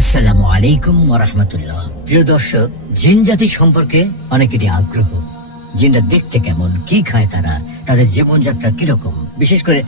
আসসালামু আলাইকুম ওরহমতুল্লাহ প্রিয় দর্শক, জিন জাতি সম্পর্কে অনেকেরই আগ্রহ। জিনরা দেখতে কেমন, কি খায় তারা, তাদের জীবনযাত্রা কীরকম? বিশেষ করে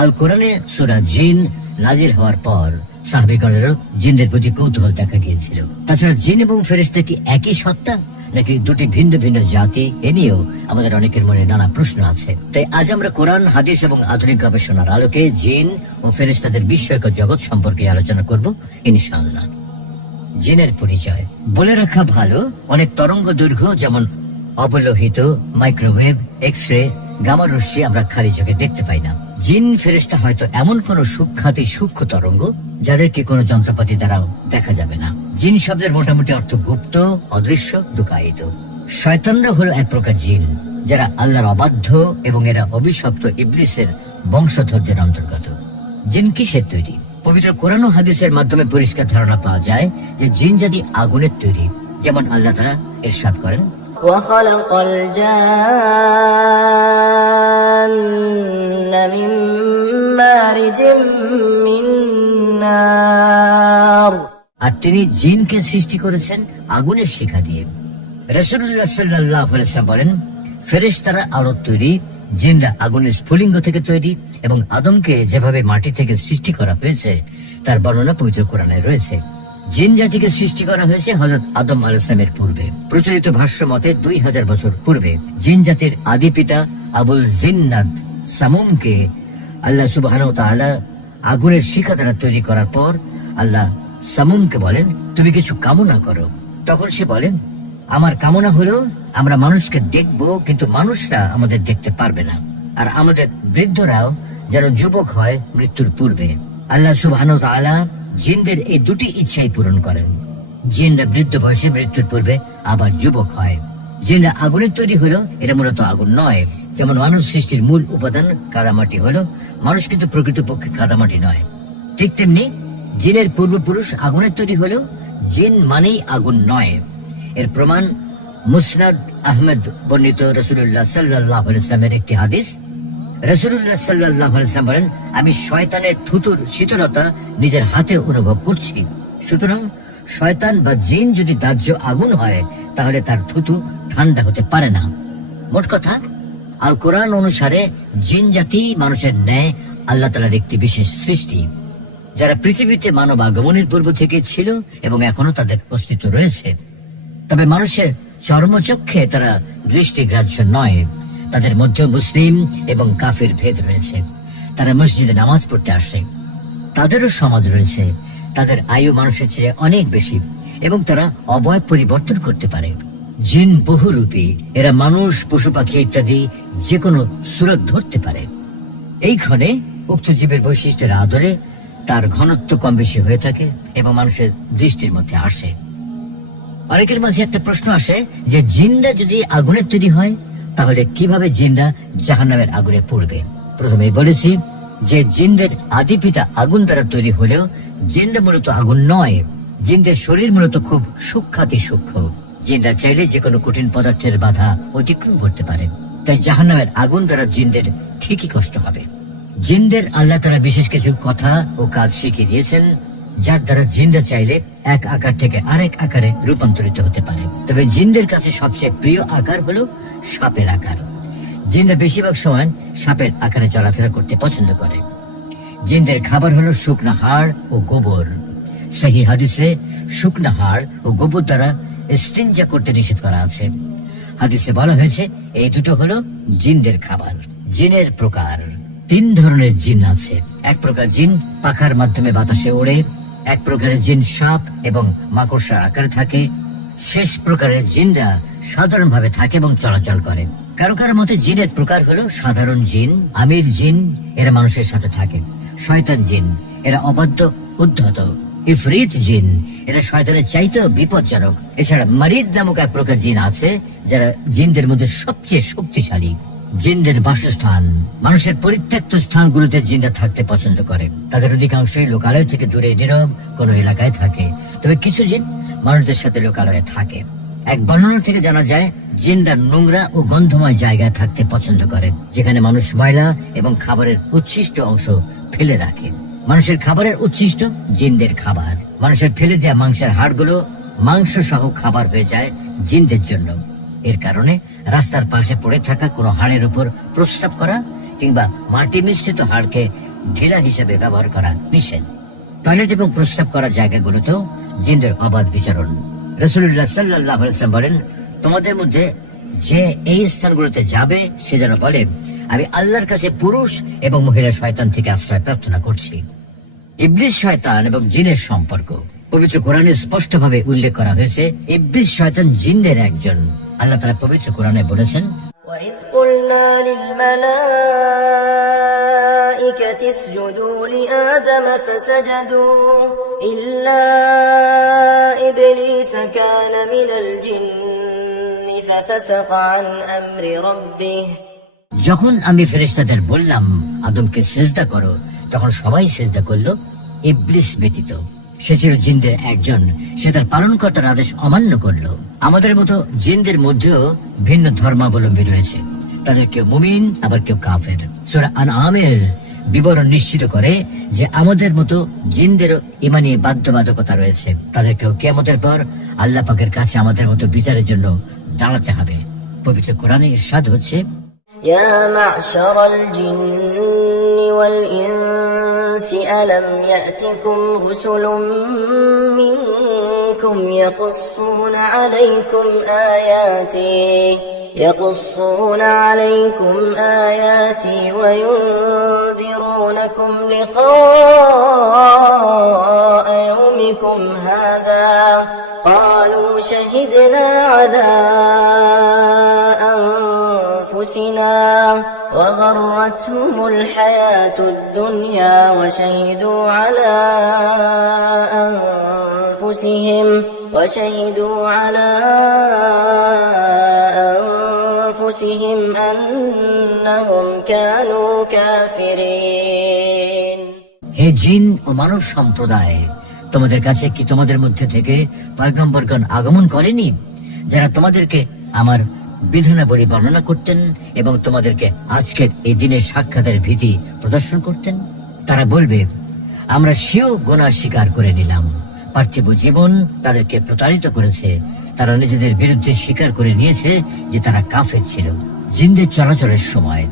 আল কোরআনে সুরা জিন নাজিল হওয়ার পর সাহাবিগণেরও জিনদের প্রতি কৌতূহল দেখা গিয়েছিল। তাছাড়া জিন এবং ফেরেশতা কি একই সত্তা? নাকি দুটি ভিন্ন ভিন্ন জাতি? এ নিয়েও আমাদের অনেকের মনে নানা প্রশ্ন আছে। তাই আজ আমরা কোরআন, হাদিস এবং আধুনিক গবেষণার আলোকে জিন ও ফেরেশতাদের বিস্ময়কর জগৎ সম্পর্কে আলোচনা করব, ইনশাআল্লাহ। জিনের পরিচয়। বলে রাখা ভালো, অনেক তরঙ্গ দৈর্ঘ্য, যেমন অবলোহিত, মাইক্রোওয়েভ এক্স রে গামা রশ্মি আমরা খালি চোখে দেখতে পাই না। জিন ফেরেশতা হয়তো এমন কোন সূক্ষাতি সূক্ষ্ম তরঙ্গ, যাদেরকে কোনো যন্ত্রপাতি দ্বারাও দেখা যাবে না। জিন শব্দের মোটামুটি অর্থ গুপ্ত, অদৃশ্য, লুকায়িত। শয়তানরা হলো এক প্রকার জিন, যারা আল্লাহর অবাধ্য এবং এরা অভিশপ্ত ইবলিসের বংশধরদের অন্তর্গত। জিন কিসের তৈরি? পবিত্র কোরআন ও হাদিসের মাধ্যমে পরিষ্কার ধারণা পাওয়া যায় যে জিন জাতি আগুনের তৈরি যেমন আল্লাহ তারা এরশাদ করেন وخلق الجان من مارج من نار আর তিনি জিনকে সৃষ্টি করেছেন আগুনের শিখা দিয়ে রসুল্লাহ সাল্লাহ আলাইসাল্লাম বলেন ফেরেশতারা আরও তৈরি, জিনরা আগুনের স্ফুলিঙ্গ থেকে তৈরি এবং আদমকে যেভাবে মাটি থেকে সৃষ্টি করা হয়েছে, তার বর্ণনা পবিত্র কোরআনে রয়েছে। জিন জাতিকে সৃষ্টি করা হয়েছে হজরত আদম আলাইসলামের পূর্বে। প্রচলিত ভাষ্য মতে দুই হাজার বছর পূর্বে জিন জাতির আদি পিতা আবুল জিন্নাদ সামুমকে আল্লাহ সুবাহ আগুনের শিখা দ্বারা তৈরি করার পর আল্লাহ সামুমকে বলেন, তুমি কিছু কামনা করো। তখন সে বলেন আমার কামনা হলো, আমরা মানুষকে দেখব, কিন্তু মানুষরা আমাদের দেখতে পারবে না। আর আমাদের বৃদ্ধরাও যেন যুবক হয় মৃত্যুর পূর্বে। আল্লাহ সুবাহ জিনদের এই দুটি ইচ্ছাই পূরণ করেন। জিনরা বৃদ্ধ বয়সে মৃত্যুর পূর্বে আবার যুবক হয়। জিনরা আগুনের তৈরি হলো, এটা মূলত আগুন নয়। যেমন মানব সৃষ্টির মূল উপাদান কাদামাটি হলো, মানুষ কিন্তু প্রকৃতপক্ষে কাদামাটি নয়। ঠিক তেমনি জিনের পূর্বপুরুষ আগুনের তৈরি হলেও, জিন মানেই আগুন নয়। এর প্রমাণ মুসনাদ আহমেদ বর্ণিত রসুল্লাহ সাল্লাহ ইসলামের একটি হাদিস। রসুল্লাহ সাল্লাহ ইসলাম বলেন, আমি শয়তানের থুতুর শীতলতা নিজের হাতে অনুভব করছি। সুতরাং শয়তান বা জিন যদি দাহ্য আগুন হয়, তাহলে তার থুতু ঠান্ডা হতে পারে না। মোট কথা আল কোরআন অনুসারে জিন জাতি মানুষের ন্যায় আল্লাহ তালার একটি বিশেষ সৃষ্টি। যারা পৃথিবীতে মানব আগমনের পূর্ব থেকে ছিল এবং এখনও তাদের অস্তিত্ব রয়েছে। তবে মানুষের চর্মচক্ষে তারা দৃষ্টিগ্রাহ্য নয়। তাদের মধ্যে মুসলিম এবং কাফির ভেদ রয়েছে। তারা মসজিদে নামাজ পড়তে আসে। তাদেরও সমাজ রয়েছে। তাদের আয়ু মানুষের চেয়ে অনেক বেশি এবং তারা অবয়ব পরিবর্তন করতে পারে। জিন বহুরূপী, এরা মানুষ, পশু পাখি ইত্যাদি যে কোনো সুরত ধরতে পারে। এই ক্ষণে উক্ত জীবের বৈশিষ্ট্যের আদলে তার ঘনত্ব কম বেশি হয়ে থাকে এবং মানুষের দৃষ্টির মধ্যে আসে। অনেকের মাঝে একটা প্রশ্ন আসে যে জিনরা যদি আগুনের তৈরি হয়, তাহলে কীভাবে জিনরা জাহান্নামের আগুনে পড়বে? প্রথমে বলেছি যে জিনদের আদি পিতা আগুন দ্বারা তৈরি হলেও জিনরা মূলত আগুন নয়, জিনদের শরীর মূলত খুব সূক্ষাতি সূক্ষ্ম। জিনরা চাইলে যে কোনো কঠিন পদার্থের বাধা অতিক্রম করতে পারে। তাই জাহান্নামের আগুন দ্বারা জিনদের ঠিকই কষ্ট হবে। জিনদের আল্লাহ তারা বিশেষ কিছু কথা ও কাজ শিখিয়ে দিয়েছেন যার দ্বারা জিনরা চাইলে এক আকার থেকে আরেক আকারে রূপান্তরিত হতে পারে। তবে জিনদের কাছে সবচেয়ে প্রিয় আকার হলো সাপের আকার। জিনরা বেশিরভাগ সময় সাপের আকারে চলাফেরা করতে পছন্দ করে। জিনদের খাবার হলো শুকনা হাড় ও গোবর। সেই হাদিসে শুকনা হাড় ও গোবর দ্বারা স্টিনজা করতে নিষেধ করা আছে। হাদিসে বলা হয়েছে, এই দুটো হলো জিনদের খাবার, জিনের প্রকার। তিন ধরনের জিন আছে। এক প্রকার জিন পাখার মাধ্যমে বাতাসে ওড়ে এক প্রকারের জিন সাপ এবং মাকড়সার আকারে থাকে, শেষ প্রকারের জিনরা সাধারণভাবে থাকে এবং চলাচল করে। কারও কারও মতে জিনের প্রকার হলো সাধারণ জিন, আমির জিন, এরা মানুষের সাথে থাকে। শয়তান জিন, এরা অবাধ্য, উদ্ধত। ইফরিত জিন, এরা শয়তানের চাইতেও বিপজ্জনক। এছাড়া মারিদ নামক এক প্রকার জিন আছে, যারা জিনদের মধ্যে সবচেয়ে শক্তিশালী। জিনদের বাসস্থান। মানুষের পরিত্যক্ত স্থানগুলোতে জিনরা থাকতে পছন্দ করে। তাদের অধিকাংশই লোকালয় থেকে দূরে, নীরব কোনো এলাকায় থাকে। তবে কিছু জিন মানুষদের সাথে লোকালয়ে থাকে। এক বর্ণনা থেকে জানা যায়, জিনরা নোংরা ও গন্ধময় জায়গায় থাকতে পছন্দ করে, যেখানে মানুষ ময়লা এবং খাবারের উচ্ছিষ্ট অংশ ফেলে রাখে। মানুষের খাবারের উচ্ছিষ্ট জিনদের খাবার। মানুষের ফেলে দেওয়া মাংসের হাড়গুলো মাংস সহ খাবার হয়ে যায় জিনদের জন্য। এর কারণে রাস্তার পাশে পড়ে থাকা কোনো হাড়ের উপর প্রস্রাব করা কিংবা মাটি মিশ্রিত হাড়কে ঢিলা হিসেবে ব্যবহার করা নিষেধ। টয়লেট এবং প্রস্রাব করা জায়গাগুলোতেও জিনদের অবাধ বিচরণ। রসুল্লাহ সাল্লাহ ইসলাম বলেন, তোমাদের মধ্যে যে এই স্থানগুলোতে যাবে, সে যেন বলে, আমি আল্লাহর কাছে পুরুষ এবং মহিলা শয়তান থেকে আশ্রয় প্রার্থনা করছি। ইবলিস শয়তান এবং জিনের সম্পর্ক পবিত্র কোরআনে স্পষ্টভাবে উল্লেখ করা হয়েছে, ইবলিস শয়তান জিনদের একজন। আল্লাহ তারা পবিত্র কোরআনে বলেছেন وإذ قلنا للملائكة اسجدوا لآدم فسجدوا إلا إبليس كان من الجن ففسق عن أمر ربه যখন আমি ফেরেশতাদের বললাম আদমকে সেজদা করো তখন সবাই সেজদা করলো ইবলিস ব্যতীত সে ছিল জিন্দের একজন। সে তার পালন কর্তার আদেশ অমান্য করল। আমাদের মতো জিন্দের মধ্যেও ভিন্ন ধর্মাবলম্বী রয়েছে। তাদের কেউ মুমিন, আবার কেউ কাফের। সুরা আন আমের বিবরণ নিশ্চিত করে যে আমাদের মতো জিনদেরও ইমানি বাধ্যবাধকতা রয়েছে। তাদেরকেও কেমতের পর আল্লাহ পাকের কাছে আমাদের মতো বিচারের জন্য দাঁড়াতে হবে। পবিত্র কোরআনে সাদ হচ্ছে والإنس ألم يأتكم رسل منكم يقصون عليكم آياتي يقصون عليكم آياتي وينذرونكم لقاء يومكم هذا. قالوا شهدنا على أنفسنا وغرتهم الحياة الدنيا وشهدوا على أنفسهم وشهدوا على أنفسهم أنهم كانوا كافرين হে জিন ও মানব সম্প্রদায় তোমাদের কাছে কি তোমাদের মধ্যে থেকে পয়গম্বরগণ আগমন করেনি যারা তোমাদেরকে আমার বিধানাবলী বর্ণনা করতেন এবং তোমাদেরকে আজকের এই দিনের সাক্ষাতের ভীতি প্রদর্শন করতেন। তারা বলবে, আমরা সেও গোনা স্বীকার করে নিলাম। পার্থিব জীবন তাদেরকে প্রতারিত করেছে। তারা নিজেদের বিরুদ্ধে স্বীকার করে নিয়েছে যে তারা কাফের ছিল। জিন্দের চলাচলের সময়।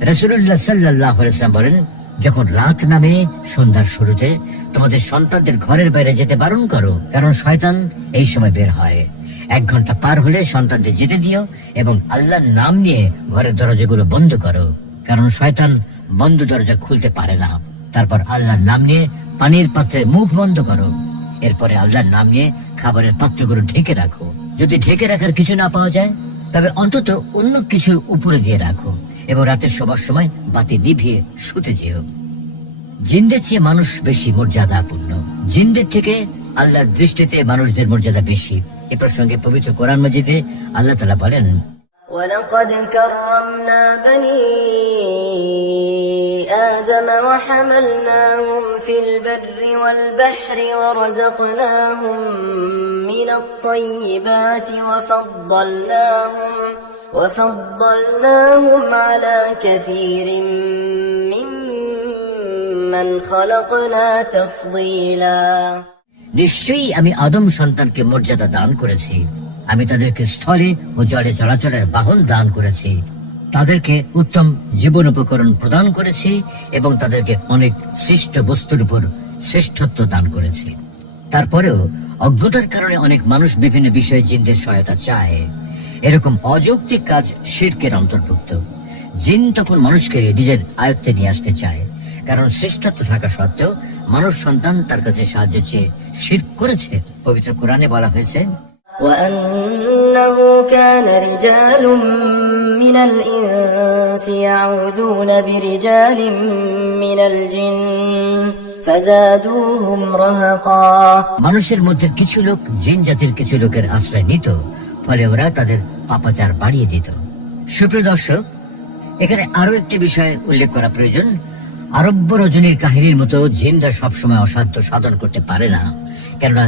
রসুল্লাহ সাল্লাহ বলেন, যখন রাত নামে সন্ধ্যার শুরুতে তোমাদের সন্তানদের ঘরের বাইরে যেতে বারণ করো, কারণ শয়তান এই সময় বের হয়। এক ঘণ্টা পার হলে সন্তানদের যেতে দিও এবং আল্লাহর নাম নিয়ে ঘরের দরজাগুলো বন্ধ করো। কারণ শয়তান বন্ধ দরজা খুলতে পারে না। তারপর আল্লাহর নাম নিয়ে পানির পাত্রে মুখ বন্ধ করো। এরপরে আল্লাহর নাম নিয়ে খাবারের পাত্রগুলো ঢেকে রাখো। যদি ঢেকে রাখার কিছু না পাওয়া যায়, তবে অন্তত অন্য কিছুর উপরে দিয়ে রাখো এবং রাতের শোবার সময় বাতি নিভিয়ে শুতে যেও। জিনদের চেয়ে মানুষ বেশি মর্যাদাপূর্ণ। জিনদের থেকে আল্লাহর দৃষ্টিতে মানুষদের মর্যাদা বেশি। এ প্রসঙ্গে পবিত্র কোরআন মজিদে আল্লাহ তালা বলেন ولقد كرمنا بني آدم وحملناهم في البر والبحر ورزقناهم من الطيبات وفضلناهم وفضلناهم على كثير ممن خلقنا تفضيلا নিশ্চয়ই আমি আদম সন্তানকে মর্যাদা দান করেছি। আমি তাদেরকে স্থলে ও জলে চলাচলের বাহন দান করেছি। তাদেরকে উত্তম জীবন উপকরণ প্রদান করেছি এবং তাদেরকে অনেক শ্রেষ্ঠ বস্তুর উপর শ্রেষ্ঠত্ব দান করেছি। তারপরেও অজ্ঞতার কারণে অনেক মানুষ বিভিন্ন বিষয়ে জিনদের সহায়তা চায়। এরকম অযৌক্তিক কাজ শিরকের অন্তর্ভুক্ত। জিন তখন মানুষকে নিজের আয়ত্তে নিয়ে আসতে চায়, কারণ শ্রেষ্ঠত্ব থাকা সত্ত্বেও মানব সন্তান তার কাছে সাহায্য চেয়ে শির করেছে পবিত্র কোরআনে বলা হয়েছে وأنه كان رجال من الإنس يعوذون برجال من الجن فزادوهم رهقا মানুষের মধ্যে কিছু লোক জিন জাতির কিছু লোকের আশ্রয় নিত ফলে ওরা তাদের পাপাচার বাড়িয়ে দিত সুপ্রিয় দর্শক এখানে আরো একটি বিষয় উল্লেখ করা প্রয়োজন আরব্য রজনীর কাহিনীর মতো জিনরা সবসময় অসাধ্য সাধন করতে পারে না। কেননা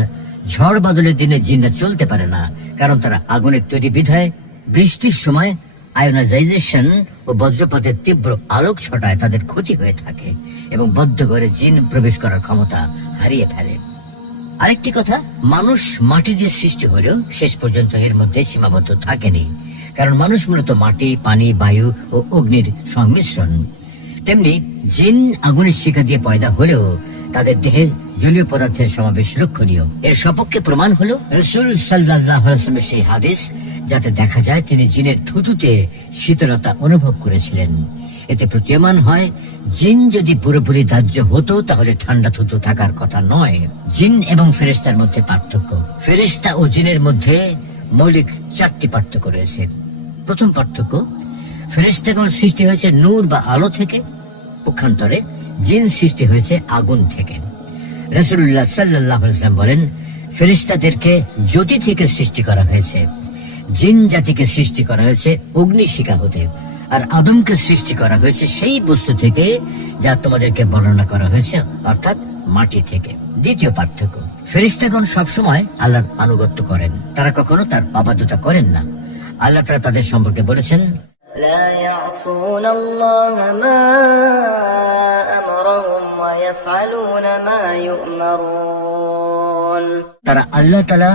ঝড় বাদলের দিনে জিনরা চলতে পারে না, কারণ তারা আগুনের তৈরি বিধায় বৃষ্টির সময় আয়োনাইজেশন ও বজ্রপাতের তীব্র আলোক ছটায় তাদের ক্ষতি হয়ে থাকে এবং বদ্ধ ঘরে জিন প্রবেশ করার ক্ষমতা হারিয়ে ফেলে। আরেকটি কথা, মানুষ মাটি দিয়ে সৃষ্টি হলেও শেষ পর্যন্ত এর মধ্যে সীমাবদ্ধ থাকেনি, কারণ মানুষ মূলত মাটি, পানি, বায়ু ও অগ্নির সংমিশ্রণ। তেমনি জিন আগুনের শিখা দিয়ে পয়দা হলেও তাদের দেহে জলীয় পদার্থের সমাবেশ লক্ষণীয়। এর সপক্ষে প্রমাণ হলো রসুল সাল্লাহ সেই হাদিস, যাতে দেখা যায় তিনি জিনের থুতুতে শীতলতা অনুভব করেছিলেন। এতে প্রতীয়মান হয়, জিন যদি পুরোপুরি দাহ্য হতো, তাহলে ঠান্ডা থুতু থাকার কথা নয়। জিন এবং ফেরেস্তার মধ্যে পার্থক্য। ফেরেস্তা ও জিনের মধ্যে মৌলিক চারটি পার্থক্য রয়েছে। প্রথম পার্থক্য ফেরেস্তাগণ সৃষ্টি হয়েছে নূর বা আলো থেকে। পক্ষান্তরে জিন সৃষ্টি হয়েছে আগুন থেকে। রসুল্লাহ সাল্লাম বলেন ফেরিস্তাদেরকে জ্যোতি থেকে সৃষ্টি করা হয়েছে। জিন জাতিকে সৃষ্টি করা হয়েছে অগ্নিশিখা হতে। আর আদমকে সৃষ্টি করা হয়েছে সেই বস্তু থেকে যা তোমাদেরকে বর্ণনা করা হয়েছে, অর্থাৎ মাটি থেকে। দ্বিতীয় পার্থক্য ফেরিস্তাগণ সবসময় আল্লাহর আনুগত্য করেন। তারা কখনো তার অবাধ্যতা করেন না। আল্লাহ তারা তাদের সম্পর্কে বলেছেন يعصون الله ما أمرهم ويفعلون ما يؤمرون তারা আল্লাহ তালা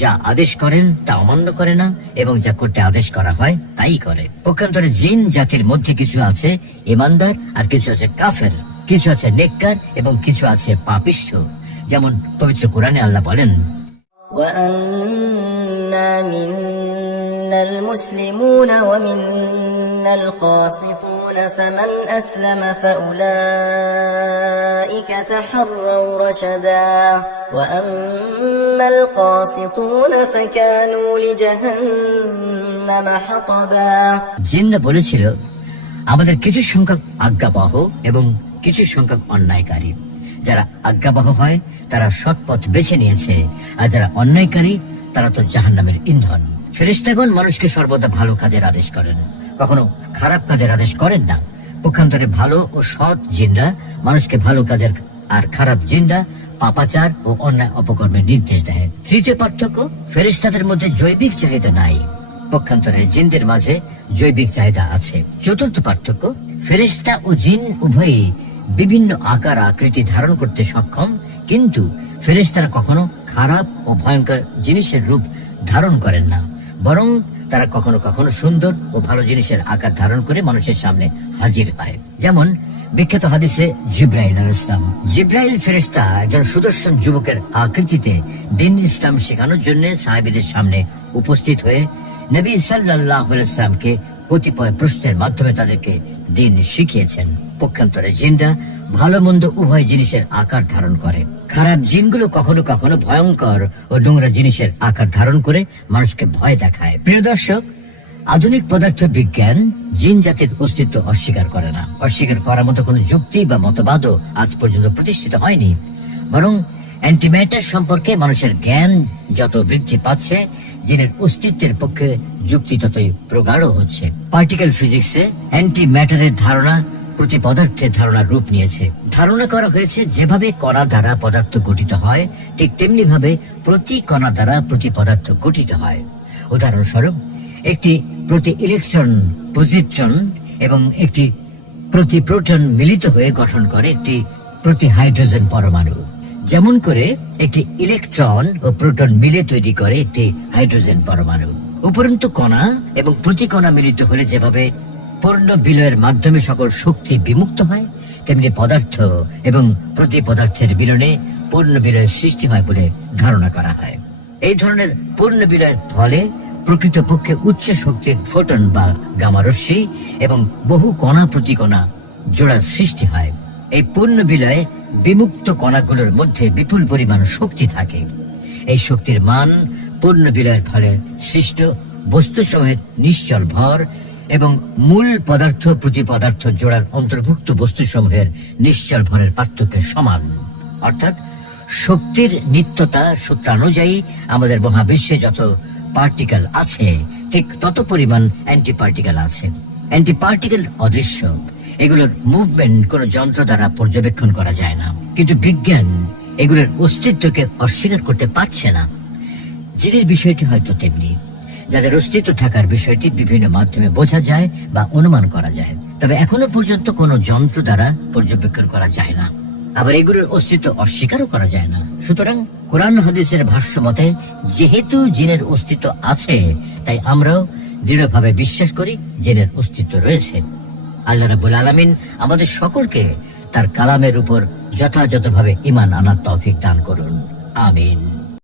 যা আদেশ করেন তা অমান্য করে না এবং যা করতে আদেশ করা হয় তাই করে পক্ষান্তরে জিন জাতির মধ্যে কিছু আছে ইমানদার আর কিছু আছে কাফের কিছু আছে নেককার এবং কিছু আছে পাপিষ্ঠ যেমন পবিত্র কোরআনে আল্লাহ বলেন وأنا منا المسلمون ومنا القاسطون فمن أسلم فأولئك تحروا رشدا وأما القاسطون فكانوا لجهنم حطبا জিন্না বলেছিল আমাদের কিছু সংখ্যক আজ্ঞাবহ এবং কিছু সংখ্যক অন্যায়কারী যারা আজ্ঞাবহ হয় তারা সৎ পথ বেছে নিয়েছে আর যারা অন্যায়কারী তারা তো জাহান্নামের ইন্ধন ফেরিস্তাগণ মানুষকে সর্বদা ভালো কাজের আদেশ করেন কখনো খারাপ কাজের আদেশ করেন না। পক্ষান্তরে ভালো ও সৎ জিনরা, মানুষকে ভালো কাজের আর খারাপ জিনরা পাপাচার ও অন্যায় অপকর্মের নির্দেশ দেয়। তৃতীয় পার্থক্য ফেরিস্তাদের মধ্যে জৈবিক চাহিদা নাই। পক্ষান্তরে জিনদের মাঝে জৈবিক চাহিদা আছে। চতুর্থ পার্থক্য ফেরিস্তা ও জিন উভয়ই বিভিন্ন আকার আকৃতি ধারণ করতে সক্ষম, কিন্তু ফেরেশতারা কখনো খারাপ ও ভয়ঙ্কর জিনিসের রূপ ধারণ করেন না, বরং তারা কখনো কখনো সুন্দর ও ভালো জিনিসের আকার ধারণ করে মানুষের সামনে হাজির হয়। যেমন বিখ্যাত হাদিসে জিব্রাইল আল ইসলাম জিব্রাইল ফেরেস্তা একজন সুদর্শন যুবকের আকৃতিতে দিন ইসলাম শেখানোর জন্য সাহেবীদের সামনে উপস্থিত হয়ে নবী সাল্লাহ ইসলামকে কতিপয় প্রশ্নের মাধ্যমে তাদেরকে দিন শিখিয়েছেন। পক্ষান্তরে জিনরা ভালো মন্দ উভয় জিনিসের আকার ধারণ করে। খারাপ জিনগুলো কখনো কখনো ভয়ঙ্কর ও নোংরা জিনিসের আকার ধারণ করে মানুষকে ভয় দেখায়। প্রিয় দর্শক, আধুনিক পদার্থ বিজ্ঞান জিন জাতির অস্তিত্ব অস্বীকার করে না। অস্বীকার করার মতো কোনো যুক্তি বা মতবাদও আজ পর্যন্ত প্রতিষ্ঠিত হয়নি। বরং অ্যান্টিম্যাটার সম্পর্কে মানুষের জ্ঞান যত বৃদ্ধি পাচ্ছে, জিনের অস্তিত্বের পক্ষে যুক্তি ততই প্রগাঢ় হচ্ছে। পার্টিকেল ফিজিক্সে অ্যান্টি ম্যাটারের ধারণা প্রতি পদার্থের ধারণার রূপ নিয়েছে। ধারণা করা হয়েছে, যেভাবে কণা দ্বারা পদার্থ গঠিত হয়, ঠিক তেমনি ভাবে প্রতি কণা দ্বারা প্রতি পদার্থ গঠিত হয়। উদাহরণস্বরূপ, একটি প্রতি ইলেকট্রন পজিট্রন এবং একটি প্রতি প্রোটন মিলিত হয়ে গঠন করে একটি প্রতি হাইড্রোজেন পরমাণু। যেমন করে একটি ইলেকট্রন ও প্রোটন মিলে তৈরি করে একটি হাইড্রোজেন পরমাণু। উপরন্তু কণা এবং প্রতি কণা মিলিত হলে যেভাবে পূর্ণ বিলয়ের মাধ্যমে সকল শক্তি বিমুক্ত হয়, তেমনি পদার্থ এবং প্রতি পদার্থের বিলনে পূর্ণ বিলয়ের সৃষ্টি হয় বলে ধারণা করা হয়। এই ধরনের পূর্ণ বিলয়ের ফলে প্রকৃতপক্ষে উচ্চ শক্তির ফোটন বা গামারশ্মি এবং বহু কণা প্রতি কণা জোড়ার সৃষ্টি হয়। এই পূর্ণ বিলয়ে বিমুক্ত কণাগুলোর মধ্যে বিপুল পরিমাণ শক্তি থাকে। এই শক্তির মান পূর্ণ বিলয়ের ফলে সৃষ্ট বস্তু বস্তুসমূহের নিশ্চল ভর এবং মূল পদার্থ প্রতি পদার্থ জোড়ার অন্তর্ভুক্ত বস্তুসমূহের নিশ্চল ভরের পার্থক্যের সমান। অর্থাৎ শক্তির নিত্যতা সূত্রানুযায়ী আমাদের মহাবিশ্বে যত পার্টিকেল আছে, ঠিক তত পরিমাণ অ্যান্টি পার্টিকেল আছে। অ্যান্টি পার্টিকেল অদৃশ্য। এগুলোর মুভমেন্ট কোনো যন্ত্র দ্বারা পর্যবেক্ষণ করা যায় না। কিন্তু বিজ্ঞান এগুলোর অস্তিত্বকে অস্বীকার করতে পারছে না। জিনের বিষয়টি হয়তো তেমনি। যাদের অস্তিত্ব থাকার বিষয়টি বিভিন্ন মাধ্যমে বোঝা যায় বা অনুমান করা যায়। তবে এখনও পর্যন্ত কোনো যন্ত্র দ্বারা পর্যবেক্ষণ করা যায় না। আবার এগুলোর অস্তিত্ব অস্বীকারও করা যায় না। সুতরাং কোরআন হাদিসের ভাষ্য মতে, যেহেতু জিনের অস্তিত্ব আছে, তাই আমরাও দৃঢ়ভাবে বিশ্বাস করি জিনের অস্তিত্ব রয়েছে। আল্লাহ রাবুল আলমিন আমাদের সকলকে তার কালামের উপর যথাযথভাবে ইমান আনার তৌফিক দান করুন। আমিন।